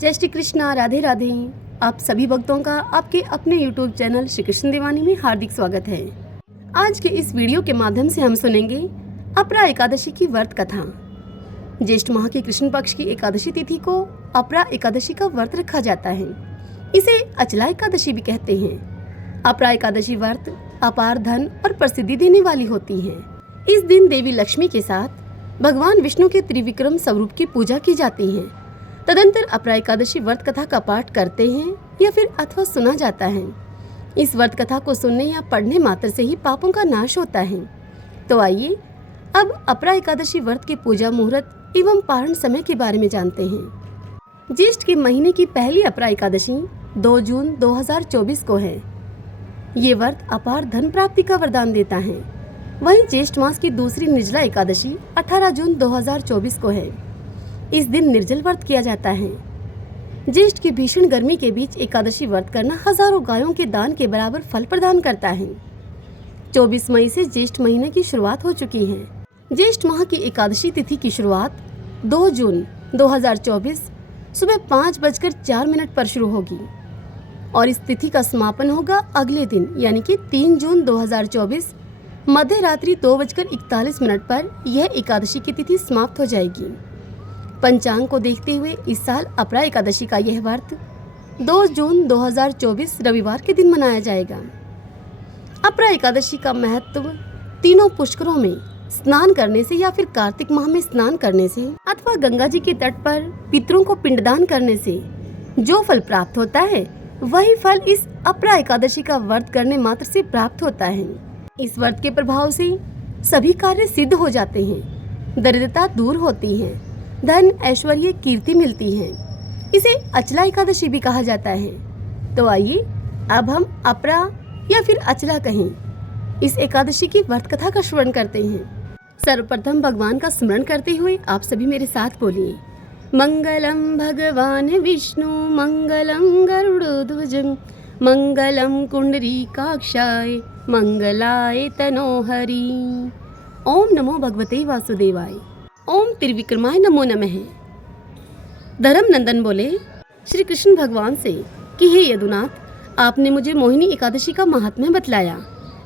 जय श्री कृष्णा, राधे राधे। आप सभी भक्तों का आपके अपने YouTube चैनल श्री कृष्ण दीवानी में हार्दिक स्वागत है। आज के इस वीडियो के माध्यम से हम सुनेंगे अपरा एकादशी की व्रत कथा। ज्येष्ठ माह की कृष्ण पक्ष की एकादशी तिथि को अपरा एकादशी का व्रत रखा जाता है। इसे अचला एकादशी भी कहते हैं। अपरा एकादशी व्रत अपार धन और प्रसिद्धि देने वाली होती है। इस दिन देवी लक्ष्मी के साथ भगवान विष्णु के त्रिविक्रम स्वरूप की पूजा की जाती है। तदंतर अपरा एकादशी व्रत कथा का पाठ करते हैं या फिर अथवा सुना जाता है। इस व्रत कथा को सुनने या पढ़ने मात्र से ही पापों का नाश होता है। तो आइए अब अपरा एकादशी व्रत के पूजा मुहूर्त एवं पारण समय के बारे में जानते हैं। ज्येष्ठ के महीने की पहली अपरा एकादशी 2 जून 2024 को है। ये व्रत अपार धन प्राप्ति का वरदान देता है। वहीं ज्येष्ठ मास की दूसरी निर्जला एकादशी 18 जून 2024 को है। इस दिन निर्जल व्रत किया जाता है। ज्येष्ठ की भीषण गर्मी के बीच एकादशी व्रत करना हजारों गायों के दान के बराबर फल प्रदान करता है। 24 मई से ज्येष्ठ महीने की शुरुआत हो चुकी है। ज्येष्ठ माह की एकादशी तिथि की शुरुआत 2 जून 2024 सुबह 5:04 पर शुरू होगी और इस तिथि का समापन होगा अगले दिन यानी कि 3 जून 2024 मध्य रात्रि 2:41 पर। यह एकादशी की तिथि समाप्त हो जाएगी। पंचांग को देखते हुए इस साल अपरा एकादशी का यह व्रत 2 जून 2024 रविवार के दिन मनाया जाएगा। अपरा एकादशी का महत्व तीनों पुष्करों में स्नान करने से या फिर कार्तिक माह में स्नान करने से अथवा गंगा जी के तट पर पितरों को पिंडदान करने से जो फल प्राप्त होता है वही फल इस अपरा एकादशी का व्रत करने मात्र से प्राप्त होता है। इस व्रत के प्रभाव से सभी कार्य सिद्ध हो जाते हैं, दरिद्रता दूर होती है, धन ऐश्वर्य कीर्ति मिलती है। इसे अचला एकादशी भी कहा जाता है। तो आइए अब हम अपरा या फिर अचला कहें इस एकादशी की व्रत कथा का श्रवण करते हैं। सर्वप्रथम भगवान का स्मरण करते हुए आप सभी मेरे साथ बोलिए, मंगलम भगवान विष्णु मंगलम गरुड़ध्वज मंगलम कुंडरीकाक्षाय मंगलाय तनोहरि। ओम नमो भगवते वासुदेवाय। ओम त्रिविक्रमाय नमो नमः। धर्म नंदन बोले श्री कृष्ण भगवान से कि हे यदुनाथ, आपने मुझे मोहिनी एकादशी का महात्म्य बतलाया।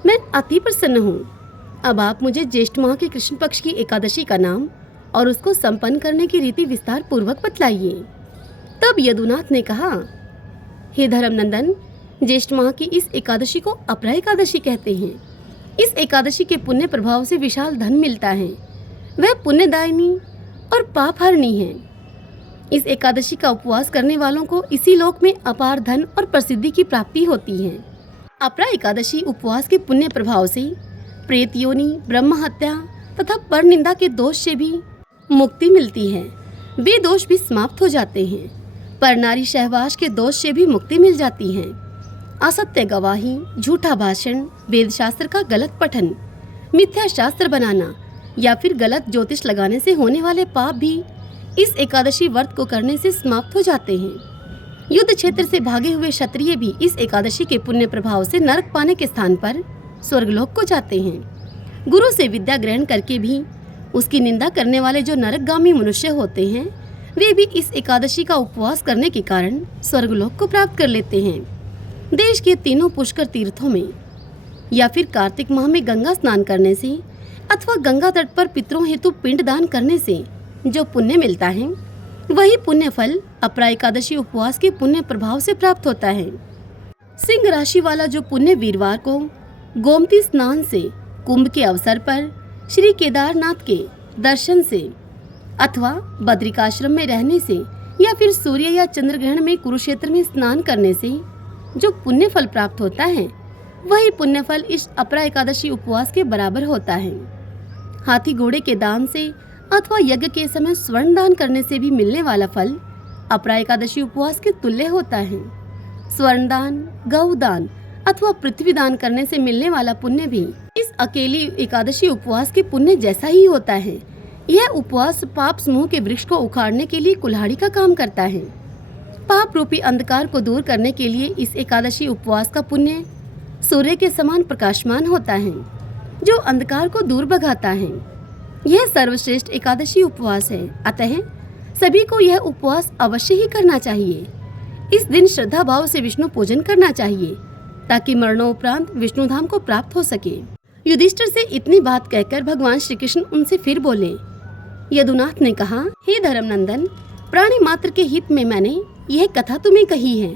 मैं अति प्रसन्न हूँ। अब आप मुझे ज्येष्ठ माह के कृष्ण पक्ष की एकादशी का नाम और उसको संपन्न करने की रीति विस्तार पूर्वक बतलाइए। तब यदुनाथ ने कहा, हे धर्म नंदन, ज्येष्ठ माह की इस एकादशी को अपरा एकादशी कहते हैं। इस एकादशी के पुण्य प्रभाव से विशाल धन मिलता है। वह पुण्यदायिनी और पाप हरणी है। इस एकादशी का उपवास करने वालों को इसी लोक में अपार धन और प्रसिद्धि की प्राप्ति होती है। अपरा एकादशी उपवास के पुण्य प्रभाव से प्रेत योनि, ब्रह्म हत्या तथा पर निंदा के दोष से भी मुक्ति मिलती है। वे दोष भी समाप्त हो जाते हैं। पर नारी सहवास के दोष से भी मुक्ति मिल जाती है। असत्य गवाही, झूठा भाषण, वेद शास्त्र का गलत पठन, मिथ्या शास्त्र बनाना या फिर गलत ज्योतिष लगाने से होने वाले पाप भी इस एकादशी व्रत को करने से समाप्त हो जाते हैं। युद्ध क्षेत्र से भागे हुए क्षत्रिय भी इस एकादशी के पुण्य प्रभाव से नरक पाने के स्थान पर स्वर्गलोक को जाते हैं। गुरु से विद्या ग्रहण करके भी उसकी निंदा करने वाले जो नरकगामी मनुष्य होते हैं वे भी इस एकादशी का उपवास करने के कारण स्वर्गलोक को प्राप्त कर लेते हैं। देश के तीनों पुष्कर तीर्थों में या फिर कार्तिक माह में गंगा स्नान करने से अथवा गंगा तट पर पितरों हेतु पिंड दान करने से जो पुण्य मिलता है वही पुण्य फल अपरा एकादशी उपवास के पुण्य प्रभाव से प्राप्त होता है। सिंह राशि वाला जो पुण्य वीरवार को गोमती स्नान से, कुंभ के अवसर पर श्री केदारनाथ के दर्शन से अथवा बद्रिकाश्रम में रहने से या फिर सूर्य या चंद्र ग्रहण में कुरुक्षेत्र में स्नान करने से जो पुण्य फल प्राप्त होता है वही पुण्य फल इस अपरा एकादशी उपवास के बराबर होता है। हाथी घोड़े के दान से अथवा यज्ञ के समय स्वर्ण दान करने से भी मिलने वाला फल अपरा एकादशी उपवास के तुल्य होता है। स्वर्ण दान, गौ दान अथवा पृथ्वी दान करने से मिलने वाला पुण्य भी इस अकेली एकादशी उपवास के पुण्य जैसा ही होता है। यह उपवास पाप समूह के वृक्ष को उखाड़ने के लिए कुल्हाड़ी का काम करता है। पाप रूपी अंधकार को दूर करने के लिए इस एकादशी उपवास का पुण्य सूर्य के समान प्रकाशमान होता है जो अंधकार को दूर भगाता है। यह सर्वश्रेष्ठ एकादशी उपवास है। अतः सभी को यह उपवास अवश्य ही करना चाहिए। इस दिन श्रद्धा भाव से विष्णु पूजन करना चाहिए ताकि मरणोपरांत विष्णु धाम को प्राप्त हो सके। युधिष्ठिर से इतनी बात कहकर भगवान श्री कृष्ण उनसे फिर बोले। यदुनाथ ने कहा, हे धर्मनंदन, प्राणी मात्र के हित में मैंने यह कथा तुम्हें कही है।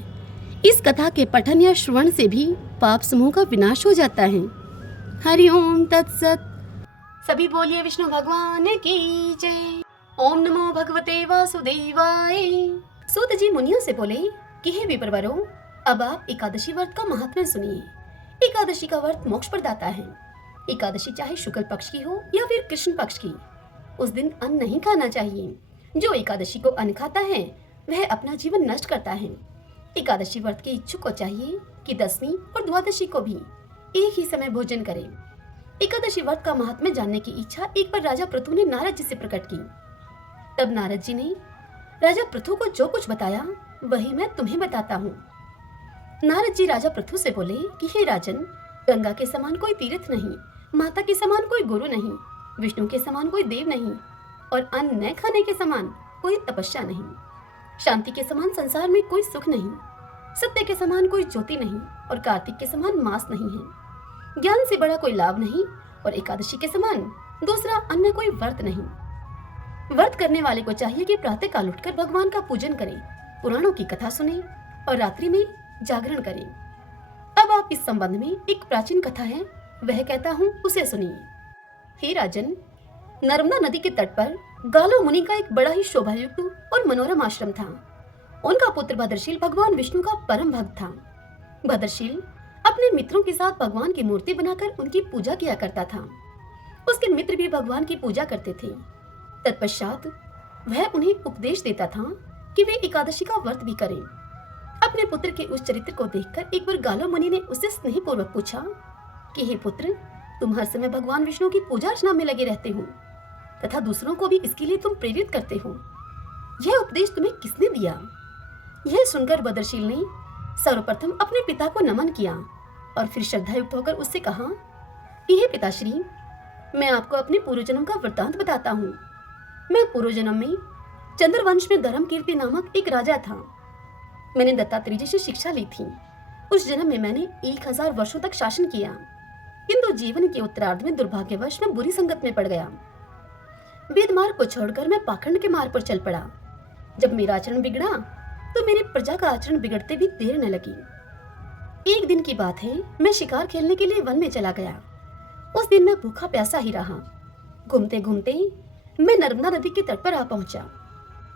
इस कथा के पठन या श्रवण से भी पाप समूह का विनाश हो जाता है। हरिओम तत्सत। सभी बोलिए विष्णु भगवान की जय। ओम नमो भगवते वासुदेवाय। सूत जी मुनियों से बोले कि हे विप्रवरों, अब आप एकादशी व्रत का महात्म्य सुनिए। एकादशी का व्रत मोक्ष प्रदाता है। एकादशी चाहे शुक्ल पक्ष की हो या फिर कृष्ण पक्ष की, उस दिन अन्न नहीं खाना चाहिए। जो एकादशी को अन्न खाता है वह अपना जीवन नष्ट करता है। एकादशी व्रत के इच्छुक को चाहिए कि दसवीं और द्वादशी को भी एक ही समय भोजन करें। एकादशी व्रत का महात्म्य जानने की इच्छा एक बार राजा पृथु ने नारद जी से प्रकट की। तब नारद जी ने राजा पृथु को जो कुछ बताया वही मैं तुम्हें बताता हूँ। नारद जी राजा पृथु से बोले कि हे राजन, गंगा के समान कोई तीर्थ नहीं, माता के समान कोई गुरु नहीं, विष्णु के समान कोई देव नहीं और अन्न न खाने के समान कोई तपस्या नहीं। शांति के समान संसार में कोई सुख नहीं, सत्य के समान कोई ज्योति नहीं और कार्तिक के समान मास नहीं है। ज्ञान से बड़ा कोई लाभ नहीं और एकादशी के समान दूसरा अन्य कोई व्रत नहीं। व्रत करने वाले को चाहिए कि प्रातः काल उठकर भगवान का पूजन करें, पुराणों की कथा सुने और रात्रि में जागरण करें। अब आप इस संबंध में एक प्राचीन कथा है, वह कहता हूँ, उसे सुनिए। हे राजन, नर्मदा नदी के तट पर गालो मुनि का एक बड़ा ही शोभायुक्त और मनोरम आश्रम था। उनका पुत्र भद्रशील भगवान विष्णु का परम भक्त था। भद्रशील अपने मित्रों के साथ भगवान की मूर्ति बनाकर उनकी पूजा किया करता था। उसके मित्र भी भगवान की पूजा करते थे। तत्पश्चात वह उन्हें उपदेश देता था कि वे एकादशी का व्रत भी करें। अपने पुत्र के उस चरित्र को देखकर एक बार गालो मुनि ने उससे स्नेहपूर्वक पूछा कि हे पुत्र, तुम हर समय भगवान विष्णु की पूजा अर्चना में लगे रहते हो तथा दूसरों को भी इसके लिए तुम प्रेरित करते हो। यह उपदेश तुम्हें किसने दिया? यह सुनकर भद्रशील ने सर्वप्रथम अपने पिता को नमन किया और फिर श्रद्धायुक्त होकर उससे कहा कि हे पिताश्री, मैं आपको अपने पूर्व जन्म का वृत्तांत बताता हूँ। मैं पूर्व जन्म में चंद्रवंश में धर्मकीर्ति नामक एक राजा था। मैंने दत्तात्रेय जी से शिक्षा ली थी। उस जन्म में मैंने 1000 वर्षों तक शासन किया, किंतु जीवन के उत्तरार्ध में दुर्भाग्यवश मैं बुरी संगत में पड़ गया। वेद मार्ग को छोड़कर मैं पाखंड के मार्ग पर चल पड़ा। जब मेरा आचरण बिगड़ा तो मेरे प्रजा का आचरण बिगड़ते भी देर न लगी। एक दिन की बात है, मैं शिकार खेलने के लिए वन में चला गया। उस दिन मैं भूखा प्यासा ही रहा। घूमते घूमते मैं नर्मदा नदी के तट पर आ पहुंचा।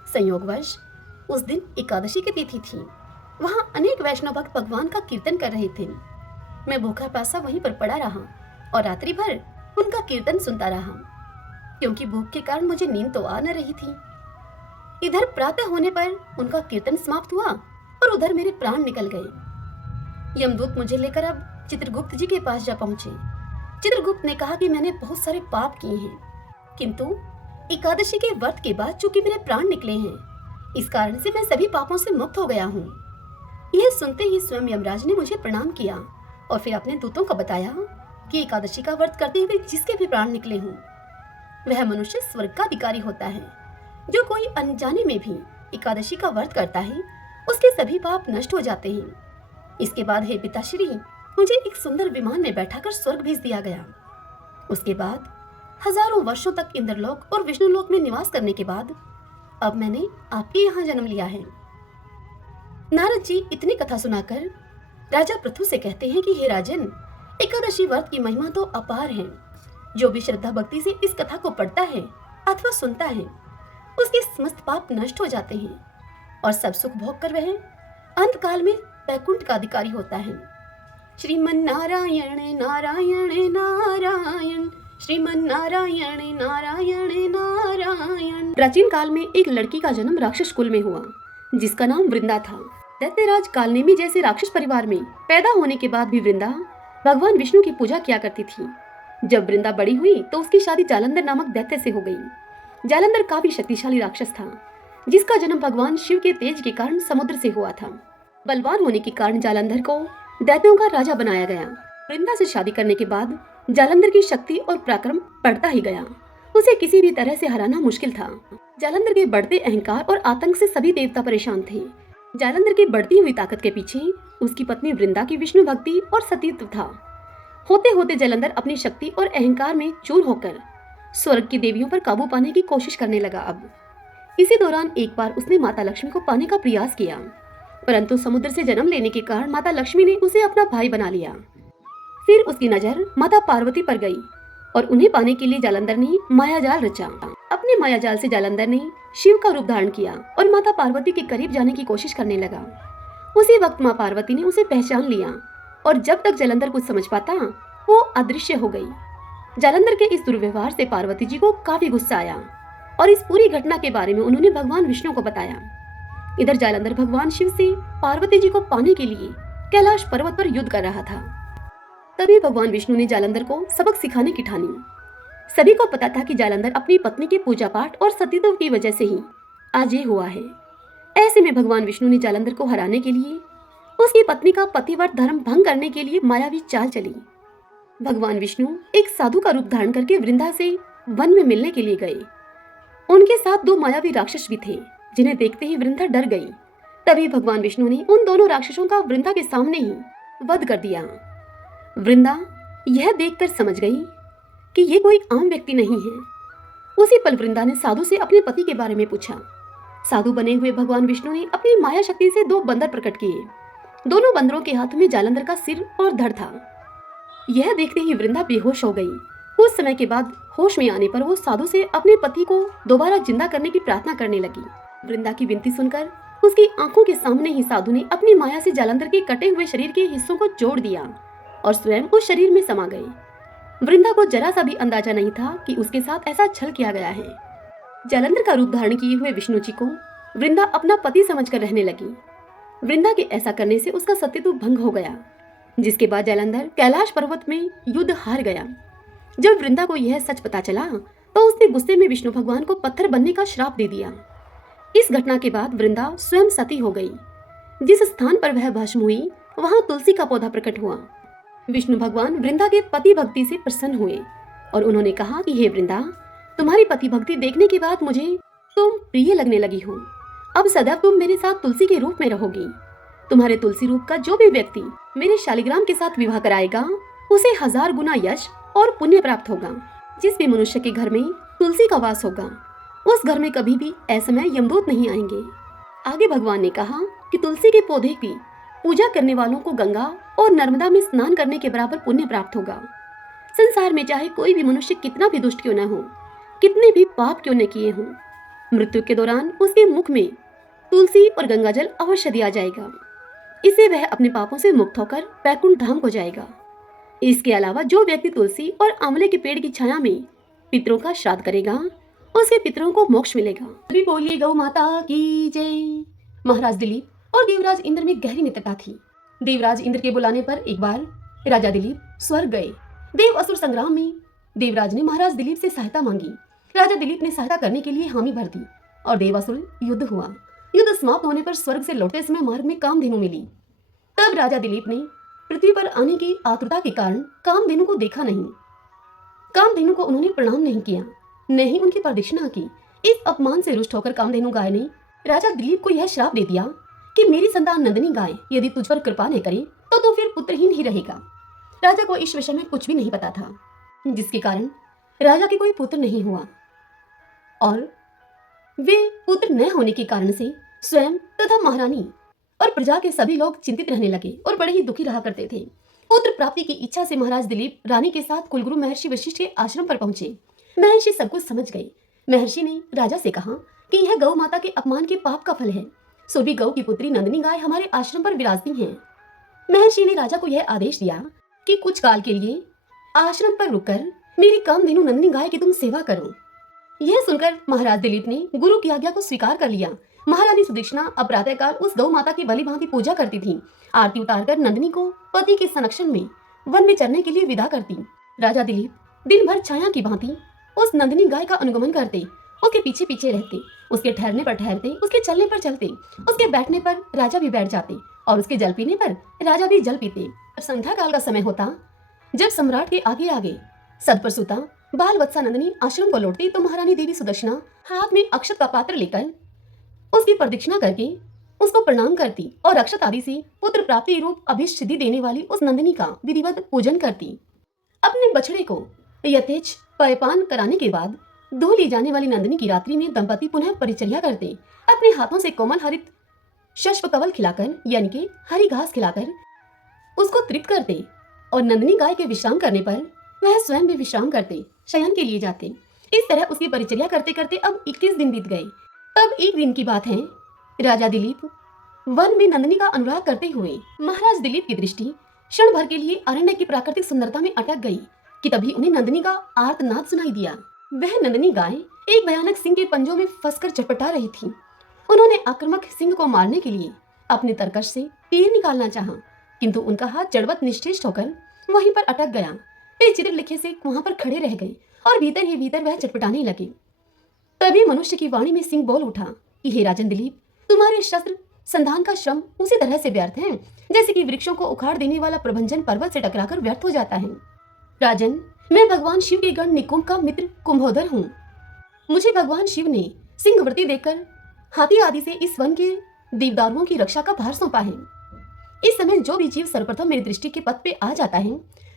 संयोगवश उस दिन एकादशी की तिथि थी। वहां अनेक वैष्णव भक्त भगवान का कीर्तन कर रहे थे। मैं भूखा प्यासा वहीं पर पड़ा रहा और रात्रि भर उनका कीर्तन सुनता रहा, क्योंकि भूख के कारण मुझे नींद तो आ न रही थी। इधर प्रातः होने पर उनका कीर्तन समाप्त हुआ और उधर मेरे प्राण निकल गए। यमदूत मुझे लेकर अब चित्रगुप्त जी के पास जा पहुंचे। चित्रगुप्त ने कहा कि मैंने बहुत सारे पाप किए हैं, किंतु एकादशी के व्रत के बाद चूंकि मेरे प्राण निकले हैं, इस कारण से मैं सभी पापों से मुक्त हो गया हूँ। यह सुनते ही स्वयं यमराज ने मुझे प्रणाम किया और फिर अपने दूतों को बताया कि एकादशी का व्रत करते हुए जिसके भी प्राण निकले हों, वह मनुष्य स्वर्ग का अधिकारी होता है। जो कोई अनजाने में भी एकादशी का व्रत करता है, उसके सभी पाप नष्ट हो जाते हैं। इसके बाद हे पिताश्री, मुझे एक सुंदर विमान में बैठाकर स्वर्ग भेज दिया गया। उसके बाद हजारों वर्षों तक इंद्रलोक और विष्णुलोक में निवास करने के बाद अब मैंने आपके यहाँ जन्म लिया है। नारद जी इतनी कथा सुनाकर राजा पृथु से कहते हैं कि हे राजन, एकादशी व्रत की महिमा तो अपार है। जो भी श्रद्धा भक्ति से इस कथा को पढ़ता है अथवा सुनता है, उसके समस्त पाप नष्ट हो जाते हैं और सब सुख भोग कर वह अंत काल में वैकुंठ का अधिकारी होता है। श्रीमन नारायण नारायण नारायण, श्रीमन नारायण नारायण नारायण। प्राचीन काल में एक लड़की का जन्म राक्षस कुल में हुआ, जिसका नाम वृंदा था। दैत्यराज कालनेमी जैसे राक्षस परिवार में पैदा होने के बाद भी वृंदा भगवान विष्णु की पूजा किया करती थी। जब वृंदा बड़ी हुई तो उसकी शादी जालंधर नामक दैत्य से हो गई। जालंधर काफी शक्तिशाली राक्षस था, जिसका जन्म भगवान शिव के तेज के कारण समुद्र से हुआ था। बलवान होने के कारण जालंधर को दैत्यों का राजा बनाया गया। वृंदा से शादी करने के बाद जालंधर की शक्ति और पराक्रम बढ़ता ही गया। उसे किसी भी तरह से हराना मुश्किल था। जालंधर के बढ़ते अहंकार और आतंक से सभी देवता परेशान थे। जालंधर की बढ़ती हुई ताकत के पीछे उसकी पत्नी वृंदा की विष्णु भक्ति और सतीत्व था। होते होते जालंधर अपनी शक्ति और अहंकार में चूर होकर स्वर्ग की देवियों पर काबू पाने की कोशिश करने लगा। अब इसी दौरान एक बार उसने माता लक्ष्मी को पाने का प्रयास किया, परंतु समुद्र से जन्म लेने के कारण माता लक्ष्मी ने उसे अपना भाई बना लिया। फिर उसकी नजर माता पार्वती पर गई और उन्हें पाने के लिए जालंधर ने मायाजाल रचा। अपने मायाजाल से जालंधर ने शिव का रूप धारण किया और माता पार्वती के करीब जाने की कोशिश करने लगा। उसी वक्त माँ पार्वती ने उसे पहचान लिया और जब तक जालंधर कुछ समझ पाता वो अदृश्य हो गई। जालंधर के इस दुर्व्यवहार से पार्वती जी को काफी गुस्सा आया और इस पूरी घटना के बारे में उन्होंने भगवान विष्णु को बताया। इधर जालंधर भगवान शिव से पार्वती जी को पाने के लिए कैलाश पर्वत पर युद्ध कर रहा था। तभी भगवान विष्णु ने जालंधर को सबक सिखाने की ठानी। सभी को पता था कि जालंधर अपनी पत्नी के पूजा पाठ और सतीत्व की वजह से ही आज ये हुआ है। ऐसे में भगवान विष्णु ने जालंधर को हराने के लिए उसकी पत्नी का पतिव्रत धर्म भंग करने के लिए मायावी चाल चली। भगवान विष्णु एक साधु का रूप धारण करके वृंदा से वन में मिलने के लिए गए। उनके साथ दो मायावी राक्षस भी थे जिन्हें देखते ही वृंदा डर गई। तभी भगवान विष्णु ने उन दोनों राक्षसों का वृंदा के सामने ही वध कर दिया। वृंदा यह देखकर समझ गई कि ये कोई आम व्यक्ति नहीं है। उसी पल वृंदा ने साधु से अपने पति के बारे में पूछा। साधु बने हुए भगवान विष्णु ने अपनी माया शक्ति से दो बंदर प्रकट किए। दोनों बंदरों के हाथ में जालंधर का सिर और धड़ था। यह देखते ही वृंदा बेहोश हो गई। कुछ समय के बाद होश में आने पर वो साधु से अपने पति को दोबारा जिंदा करने की प्रार्थना करने लगी। वृंदा की विनती सुनकर उसकी आंखों के सामने ही साधु ने अपनी माया से जालंधर के कटे हुए शरीर के हिस्सों को जोड़ दिया और स्वयं उस शरीर में समा गए। वृंदा को जरा सा भी अंदाजा नहीं था कि उसके साथ ऐसा छल किया गया है। जालंधर का रूप धारण किए हुए विष्णु जी को वृंदा अपना पति समझकर रहने लगी। वृंदा के ऐसा करने से उसका सतीत्व भंग हो गया, जिसके बाद जालंधर कैलाश पर्वत में युद्ध हार गया। जब वृंदा को यह सच पता चला तो उसने गुस्से में विष्णु भगवान को पत्थर बनने का श्राप दे दिया। इस घटना के बाद वृंदा स्वयं सती हो गई। जिस स्थान पर वह भस्म हुई वहां तुलसी का पौधा प्रकट हुआ। विष्णु भगवान वृंदा के पति भक्ति से प्रसन्न हुए और उन्होंने कहा कि हे वृंदा, तुम्हारी पति भक्ति देखने के बाद मुझे तुम प्रिय लगने लगी हो। अब सदैव तुम मेरे साथ तुलसी के रूप में रहोगी। तुम्हारे तुलसी रूप का जो भी व्यक्ति मेरे शालिग्राम के साथ विवाह कराएगा उसे 1000 गुना यश और पुण्य प्राप्त होगा। जिस भी मनुष्य के घर में तुलसी का वास होगा उस घर में कभी भी असमय यमदूत नहीं आएंगे। आगे भगवान ने कहा कि तुलसी के पौधे की पूजा करने वालों को गंगा और नर्मदा में स्नान करने के बराबर पुण्य प्राप्त होगा। संसार में चाहे कोई भी मनुष्य कितना भी दुष्ट क्यों न हो, कितने भी पाप क्यों न किए हों, मृत्यु के दौरान उसके मुख में तुलसी और गंगाजल अवश्य दिया जाएगा। इससे वह अपने पापों से मुक्त होकर वैकुंठ धाम को जाएगा। इसके अलावा जो व्यक्ति तुलसी और आंवले के पेड़ की छाया में पितरों का श्राद्ध करेगा उसके पितरों को मोक्ष मिलेगा। अभी बोलिए गौ माता की जय। महाराज दिलीप और देवराज इंद्र में गहरी मित्रता थी। देवराज इंद्र के बुलाने पर एक बार राजा दिलीप स्वर्ग गए। देव असुर संग्राम में देवराज ने महाराज दिलीप से सहायता मांगी। राजा दिलीप ने सहायता करने के लिए हामी भर दी और देवासुर युद्ध हुआ। युद्ध समाप्त होने पर स्वर्ग से लौटते समय मार्ग में कामधेनु मिली। तब राजा दिलीप ने पृथ्वी पर आने की आतुरता के कारण कामधेनु को देखा नहीं। कामधेनु को उन्होंने प्रणाम नहीं किया, न ही उनकी प्रदक्षिणा की। इस अपमान से रुष्ट होकर कामधेनु गाय ने राजा दिलीप को यह श्राप दे दिया कि मेरी संतान नंदिनी गाय यदि तुझ पर कृपा न करे तो फिर पुत्रहीन ही रहेगा। राजा को इस विषय में कुछ भी नहीं पता था, जिसके कारण राजा के कोई पुत्र नहीं हुआ और वे पुत्र न होने के कारण से स्वयं तथा महारानी और प्रजा के सभी लोग चिंतित रहने लगे और बड़े ही दुखी रहा करते थे। पुत्र प्राप्ति की इच्छा से महाराज दिलीप रानी के साथ कुलगुरु महर्षि वशिष्ठ के आश्रम पर पहुंचे। महर्षि सब कुछ समझ गए। महर्षि ने राजा से कहा कि यह गौ माता के अपमान के पाप का फल है। सुरभि गौ की पुत्री नंदिनी गाय हमारे आश्रम पर विराजती है। महर्षि ने राजा को यह आदेश दिया कि कुछ काल के लिए आश्रम पर रुककर मेरी कामधेनु नंदिनी गाय की तुम सेवा करो। यह सुनकर महाराज दिलीप ने गुरु की आज्ञा को स्वीकार कर लिया। महारानी सुदीक्षणा अब प्रातःकाल उस गौ माता की भली भांति पूजा करती थी। आरती उतारकर नंदिनी को पति के संरक्षण में वन में चरने के लिए विदा करती। राजा दिलीप दिन भर छाया की भांति उस नंदिनी गाय का अनुगमन करते, उसके पीछे पीछे रहते, उसके ठहरने पर ठहरते, उसके चलने पर चलते, उसके बैठने पर राजा भी बैठ जाते और उसके जल पीने पर राजा भी जल पीते। संध्या काल का समय होता, जब सम्राट के आगे आगे सद पर सुता बाल वत्सा नंदिनी आश्रम को लौटती तो महारानी देवी सुदर्शना हाथ में अक्षत का पात्र लेकर उसकी प्रदक्षिणा करके उसको प्रणाम करती और अक्षत आदि से पुत्र प्राप्ति रूप अभीष्ट सिद्धि देने वाली उस नंदिनी का विधिवत पूजन करती। अपने बछड़े को यथेच पयपान कराने के बाद धो ली जाने वाली नंदिनी की रात्रि में दंपति पुनः परिचर्या करते, अपने हाथों से कोमल हरित शष्प कवल खिलाकर यानी कि हरी घास खिलाकर उसको तृप्त करते और नंदिनी गाय के विश्राम करने पर वह स्वयं भी विश्राम करते, शयन के लिए जाते। इस तरह उसकी परिचर्या करते करते अब 21 दिन बीत गए। तब एक दिन की बात है, राजा दिलीप वन में नंदिनी का अनुराग करते हुए महाराज दिलीप की दृष्टि क्षण भर के लिए अरण्य की प्राकृतिक सुंदरता में अटक गई कि तभी उन्हें नंदिनी का आर्तनाद सुनाई दिया। वह नंदिनी गाय एक भयानक सिंह के पंजों में फंसकर चटपटा रही थी। उन्होंने आक्रामक सिंह को मारने के लिए अपने तरकश से तीर निकालना चाहा, किंतु उनका हाथ जड़वत निश्चेष्ट होकर वहीं पर अटक गया। वे चित्र लिखे से वहां पर खड़े रह गए और भीतर ही भीतर वह चटपटाने लगे। तभी मनुष्य की वाणी में सिंह बोल उठा कि हे राजन दिलीप, तुम्हारे शस्त्र संधान का श्रम उसी तरह से व्यर्थ है जैसे कि वृक्षों को उखाड़ देने वाला प्रभंजन पर्वत से टकराकर व्यर्थ हो जाता है। राजन, मैं भगवान शिव के गण निकुंभ का मित्र कुंभोदर हूँ। मुझे भगवान शिव ने सिंहवृत्ति देकर हाथी आदि से इस वन के देवदारुओं की रक्षा का भार सौंपा है। इस समय जो भी जीव सर्वप्रथम मेरी दृष्टि के पथ पे आ जाता है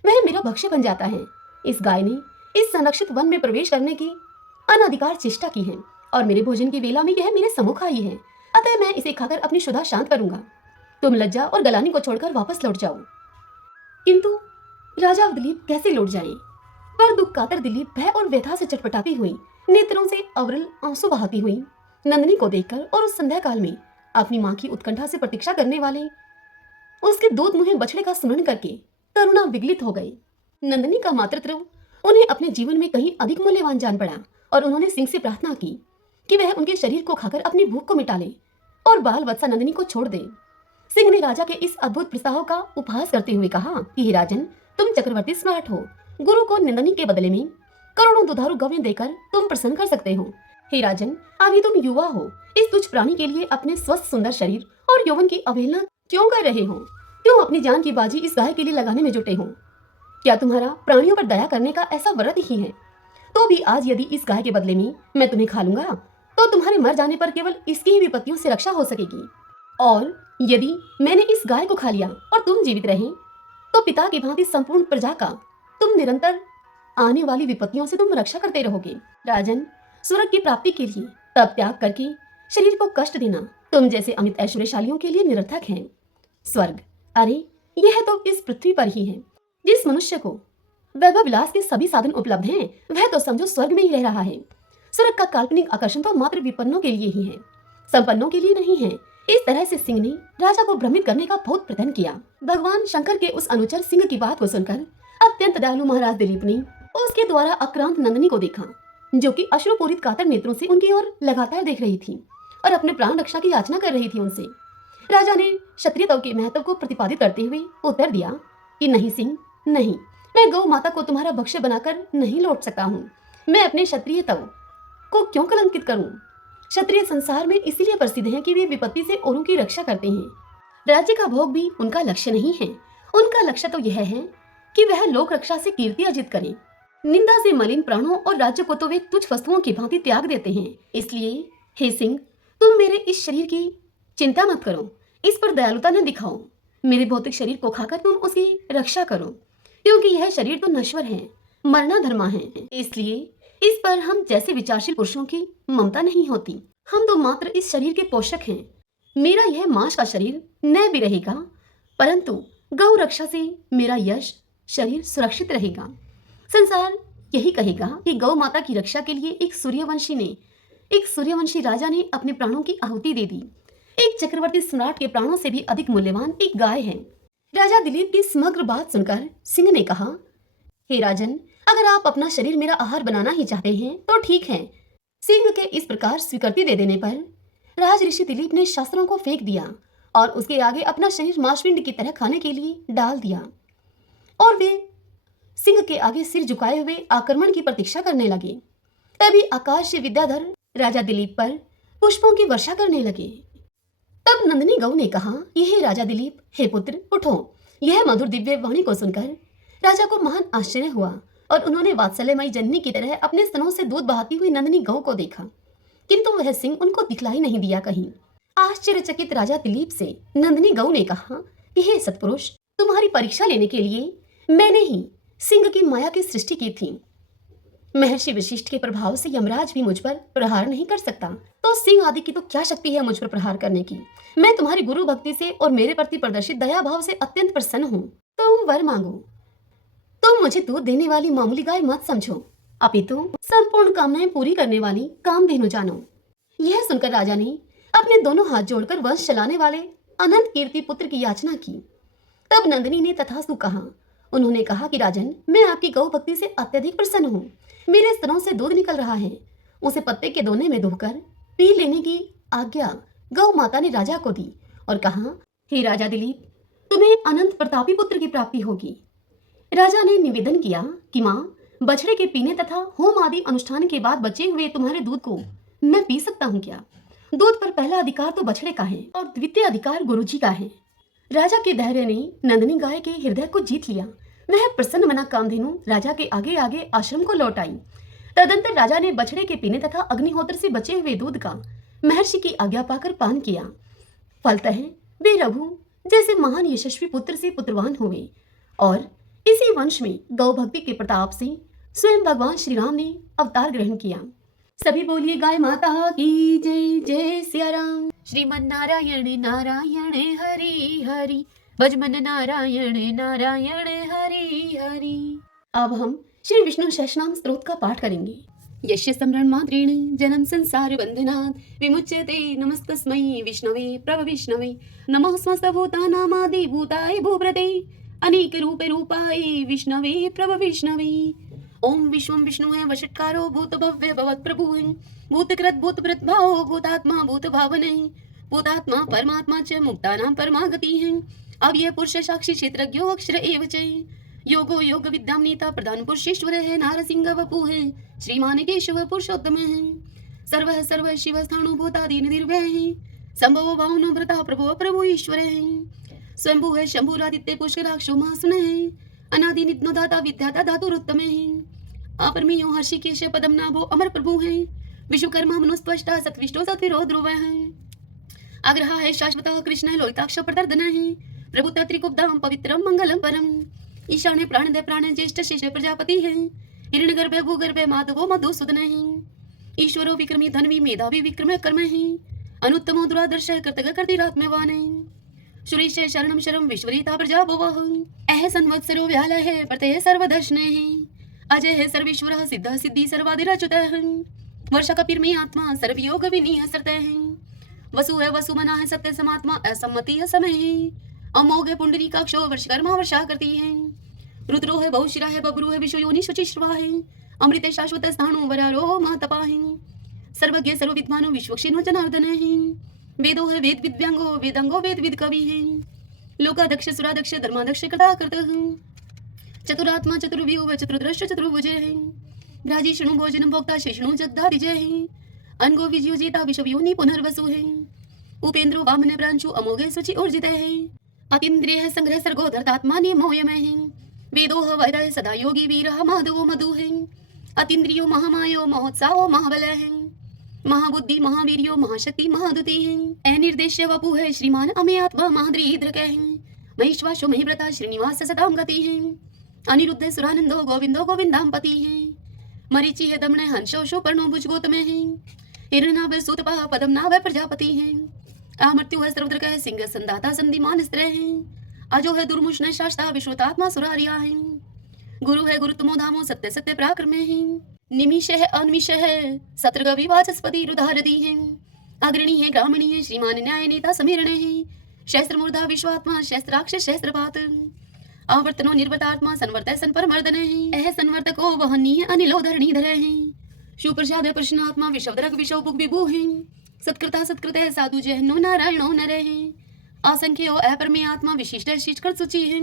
वह मेरा भक्ष्य बन जाता है। इस गाय ने इस संरक्षित वन में प्रवेश करने की अनाधिकार चेष्टा की है और मेरे भोजन की वेला में यह मेरे सम्मुख आई है, अतः मैं इसे खाकर अपनी क्षुधा शांत करूंगा। तुम लज्जा और गलानी को छोड़कर वापस लौट जाओ। किंतु राजा दिलीप कैसे लौट जाएं? पर दुख कातर दिलीप भय और व्यथा से चटपटाती हुई, नेत्रों से अविरल आंसू बहाती हुई नंदिनी को देखकर और उस संध्या काल में अपनी मां की उत्कंठा से प्रतीक्षा करने वाले उसके दूध मुहे बछड़े का स्मरण करके करुणा विगलित हो गई। नंदिनी का मातृत्व उन्हें अपने जीवन में कहीं अधिक मूल्यवान जान पड़ा और उन्होंने सिंह से प्रार्थना की कि वह उनके शरीर को खाकर अपनी भूख को मिटा ले और बाल वत्सा नंदिनी को छोड़ दे। सिंह ने राजा के इस अद्भुत प्रस्ताव का उपहास करते हुए कहा कि हे राजन, तुम चक्रवर्ती सम्राट हो, गुरु को नंदिनी के बदले में करोड़ों दुधारू गवें देकर तुम प्रसन्न कर सकते हो। हे राजन, अभी तुम युवा हो, इस तुच्छ प्राणी के लिए अपने स्वस्थ सुंदर शरीर और यौवन की अवहेलना क्यों कर रहे हो? क्यों अपनी जान की बाजी इस गाय के लिए लगाने में जुटे हो? क्या तुम्हारा प्राणियों पर दया करने का ऐसा व्रत ही है? तो भी आज यदि इस गाय के बदले में मैं तुम्हें खा लूंगा तो तुम्हारे मर जाने पर केवल इसकी ही विपत्तियों से रक्षा हो सकेगी, और यदि मैंने इस गाय को खा लिया और तुम जीवित रहे तो पिता की भांति संपूर्ण प्रजा का तुम निरंतर आने वाली विपत्तियों से तुम रक्षा करते रहोगे। राजन, स्वर्ग की प्राप्ति के लिए तप त्याग करके शरीर को कष्ट देना तुम जैसे अमित ऐश्वर्यशालियों के लिए निरर्थक है। स्वर्ग, अरे यह तो इस पृथ्वी पर ही है। जिस मनुष्य को वैभव विलास के सभी साधन उपलब्ध हैं, वह तो समझो स्वर्ग में ही रह रहा है। स्वर्ग का काल्पनिक आकर्षण तो मात्र विपन्नों के लिए ही है, संपन्नों के लिए नहीं है। इस तरह से सिंह ने राजा को भ्रमित करने का बहुत प्रयत्न किया। भगवान शंकर के उस अनुचर सिंह की बात को सुनकर अत्यंत दयालु महाराज दिलीप ने उसके द्वारा आक्रांत नंदिनी को देखा, जो कि अश्रुपूरित कातर नेत्रों से उनकी ओर लगातार देख रही थी और अपने प्राण रक्षा की याचना कर रही थी उनसे। राजा ने क्षत्रियत्व के महत्व को प्रतिपादित करते हुए उत्तर दिया कि नहीं सिंह, नहीं, मैं गौ माता को तुम्हारा भक्ष्य बनाकर नहीं लौट सकता हूँ। मैं अपने क्षत्रियत्व को क्यों कलंकित करूं? क्षत्रिय संसार में इसीलिए प्रसिद्ध हैं कि वे विपत्ति से औरों की रक्षा करते हैं। राज्य का भोग भी उनका लक्ष्य नहीं है। उनका लक्ष्य तो यह है कि वह लोक रक्षा से कीर्ति अर्जित करें। निंदा से मलिन प्राणों और राज्य को तो वे तुच्छ वस्तुओं की भांति त्याग देते हैं। इसलिए हे सिंह, तुम मेरे इस शरीर की चिंता मत करो, इस पर दयालुता न दिखाओ। मेरे भौतिक शरीर को खाकर तुम उसकी रक्षा करो, क्योंकि यह शरीर तो नश्वर है, मरना धर्मा है। इसलिए इस पर हम जैसे विचारशील पुरुषों की ममता नहीं होती। हम तो मात्र इस शरीर के पोषक हैं। मेरा यह मांस का शरीर न भी रहेगा, परंतु गौ रक्षा से मेरा यश शरीर सुरक्षित रहेगा। संसार यही कहेगा कि गौ माता की रक्षा के लिए एक सूर्यवंशी राजा ने अपने प्राणों की आहुति दे दी। एक चक्रवर्ती सम्राट के प्राणों से भी अधिक मूल्यवान एक गाय है। राजा दिलीप की समग्र बात सुनकर सिंह ने कहा, हे राजन, अगर आप अपना शरीर मेरा आहार बनाना ही चाहते हैं तो ठीक है। सिंह के इस प्रकार स्वीकृति दे देने पर राज ऋषि दिलीप ने शास्त्रों को फेंक दिया और उसके आगे अपना शरीर मांसपिंड की तरह खाने के लिए डाल दिया, और वे सिंह के आगे सिर झुकाए हुए आक्रमण की प्रतीक्षा करने लगे। तभी आकाश से विद्याधर राजा दिलीप पर पुष्पों की वर्षा करने लगे। तब नंदिनी गौ ने कहा, हे राजा दिलीप, हे पुत्र, उठो। यह मधुर दिव्य वाणी को सुनकर राजा को महान आश्चर्य हुआ और उन्होंने वात्सल्यमयी जननी की तरह अपने स्तनों से दूध बहाती हुई नंदिनी गौ को देखा, किंतु वह सिंह उनको दिखलाई नहीं दिया कहीं। आश्चर्यचकित राजा दिलीप से नंदिनी गौ ने कहा कि हे सत्पुरुष, तुम्हारी परीक्षा लेने के लिए मैंने ही सिंह की माया की सृष्टि की थी। महर्षि वशिष्ठ के प्रभाव से यमराज भी मुझ पर प्रहार नहीं कर सकता, तो सिंह आदि की तो क्या शक्ति है मुझ पर प्रहार करने की। मैं तुम्हारी गुरु भक्ति से और मेरे प्रति प्रदर्शित दया भाव से अत्यंत प्रसन्न हूँ। तुम वर मांगो। तुम मुझे दूध देने वाली मामूली गाय मत समझो, अपितु संपूर्ण कामनाएं पूरी करने वाली कामधेनु जानो। यह सुनकर राजा ने अपने दोनों हाथ जोड़कर वंश चलाने वाले अनंत कीर्ति पुत्र की याचना की। तब नंदिनी ने तथास्तु कहा। उन्होंने कहा कि राजन, मैं आपकी गौ भक्ति से अत्यधिक प्रसन्न हूँ। मेरे स्तनों से दूध निकल रहा है, उसे पत्ते के दोने में धोकर पी लेने की आज्ञा गौ माता ने राजा को दी और कहा, हे राजा दिलीप, तुम्हें अनंत प्रतापी पुत्र की प्राप्ति होगी। राजा ने निवेदन किया कि माँ, बछड़े के पीने तथा होम आदि अनुष्ठान के बाद बचे हुए तुम्हारे दूध को मैं पी सकता हूँ क्या? दूध पर पहला अधिकार तो बछड़े का है और द्वितीय अधिकार गुरुजी का है। राजा के धैर्य ने नंदिनी गाय के हृदय को जीत लिया। वह प्रसन्न मना कामधेनु राजा के आगे आगे आश्रम को लौट आई। तदंतर राजा ने बछड़े के पीने तथा अग्निहोत्र से बचे हुए दूध का महर्षि की आज्ञा पाकर पान किया। फलतः वे रघु जैसे महान यशस्वी पुत्र से पुत्रवान हुए और इसी वंश में गौ भक्ति के प्रताप से स्वयं भगवान श्री राम ने अवतार ग्रहण किया। सभी बोलिए गाय माता की जय। जय सिया राम। श्रीमन नारायण नारायण हरि हरि, भजमन नारायण नारायण हरि हरि। अब हम श्री विष्णु सहस्रनाम स्तोत्र का पाठ करेंगे। यस्य स्मरण मात्रेण जन्म संसार बंधनात् विमुच्यते, नमस्तस्मै विष्णवे प्रभविष्णवे। नमः समस्त भूतानामादि भूताय भूभृते, अनेक रूपे रूपाय विष्णवे प्रभविष्णवे। ओम विश्वं विष्णुः वषट्कारो भूत भव्य भवत् प्रभुः, भूतकृत भूतभृत भावो भूतात्मा भूत भावनः, भूतात्मा परमात्मा च मुक्तानां परमागतिः। अब यह पुरुष साक्षी क्षेत्रज्ञो अक्षर एव च, योगो योग विद्यां नीता प्रधान पुरुषेश्वर है, नारसिंह वपु है, श्रीमान केशव पुरुषोत्तम है। सर्वः सर्व शिव स्थाणु भूतादि निर्भय है, संभव भावनो भ्रता प्रभु प्रभु ईश्वर है। स्वयंभू है शंभुरादित्य पुष्कराक्षो महासुन है, अनादि नित्नो दाता विद्याता धातुरुत्तम है। अपरमेयो हर्षिकेश पदम नाभो अमर प्रभु है, विश्वकर्मा मनुस्पष्टा सत्विष्टो सत्विरो ध्रुव है। आग्रह है शाश्वत कृष्ण लोहिताक्ष प्रदर्दन है, प्रभु त्रिकुब्धाम पवित्रम मंगलम परम। ईशान्य प्राणदय प्राण ज्येष्ठ शेष प्रजापति है, हिरण्यगर्भ भूगर्भ माधवो मधुसूदन है। ईश्वरो विक्रमी धनवी मेधावी विक्रम कर्म है, अनुत्तमो दुरादर्श कृतज्ञ कर्तिरात्मवान है। सुरेश शरणम शरम विश्वरीता प्रजा भुवः, अह संवत्सरो व्याल है प्रत्यय सर्वदर्शन है। अजय है सर्वेश्वर सिद्ध सिद्धि सर्वादिराच्युत है, वर्ष कपिर्मे आत्मा सर्वयोग विनीह सरत है। वसु है वसुमना है सत्य समात्मा असम्मति है समय है, अमोघ है पुंडरीकाक्षो वर्षकर्मा वर्षा करती है। रुद्रो है बहुशिरा है बब्रू है विश्व योनि शुचिश्रवा है, अमृत शाश्वत स्थाणु वरारो महातपा है। सर्वज्ञ सर्वविद्वानो विश्वक्षिणो जनार्दन है, वेदो है वेद विद्यांगो वेदांगो वेद विद कवि है। लोकाध्यक्ष सुराध्यक्ष धर्माध्यक्ष कृता करता है, चतुरात्मा चतुर्व्यूह चतुर्दृश्य चतुर्भुज है। राजी शृणु भोजन भोक्ता शेषणु जगदादिजय है, अनगो विजयोजेता विश्व योनि पुनर्वसु है। उपेंद्रो वामन प्रांशु अमोघे सुचि ऊर्जित है, अतीन्द्रिय संग्रह सर्गो धर्तात्मा नियमोयमय है। वेदोह वैदय सदा योगी वीरः माधवो मधु है, अतीन्द्रियो महामायो महोत्साहो महाबल है। महाबुद्धि महावीर्यो महाशक्ति महादुति है, अनिर्देश्य वपु है श्रीमान अमे आत्मा महाद्रीद्रक है। महेश्वासो महिव्रता श्रीनिवास सदाम गति है, अनिरुद्ध सुरानंदो गोविंदो गोविंदाम है। मरीचि है दमन हंसो शोपर्णो भुजगोतम है, हिरणाभ सूतपा पदम नाभ प्रजापति है। अमृत्यु है सर्वद्रक है सिंह संदाता संधिमान स्त्र है, अजो है दुर्मुष्ण शास्ता विश्वतात्मा सुरारिया है। गुरु है गुरुतमो धामो सत्य सत्य पराक्रम है, निमिष है अनिमिष है सत्रगवि वाचस्पति रुधारदी है। अग्रणी है ग्रामणी है श्रीमान न्याय नेता समीरण है, शस्त्र मूर्धा विश्वात्मा शस्त्राक्ष शस्त्रपात। आवर्तनो निर्वतात्मा संवर्तय संपरमर्दन है, अह संवर्तको वहनीय अनिलो धरणीधर है। सुप्रसाद प्रश्नात्मा विश्वदरक विश्व भुग विभु है, सत्कृता सत्कृत है साधु जहनो नारायणो नर है। असंख्यो अपरमे आत्मा विशिष्ट शिष्टकृत सूचि है,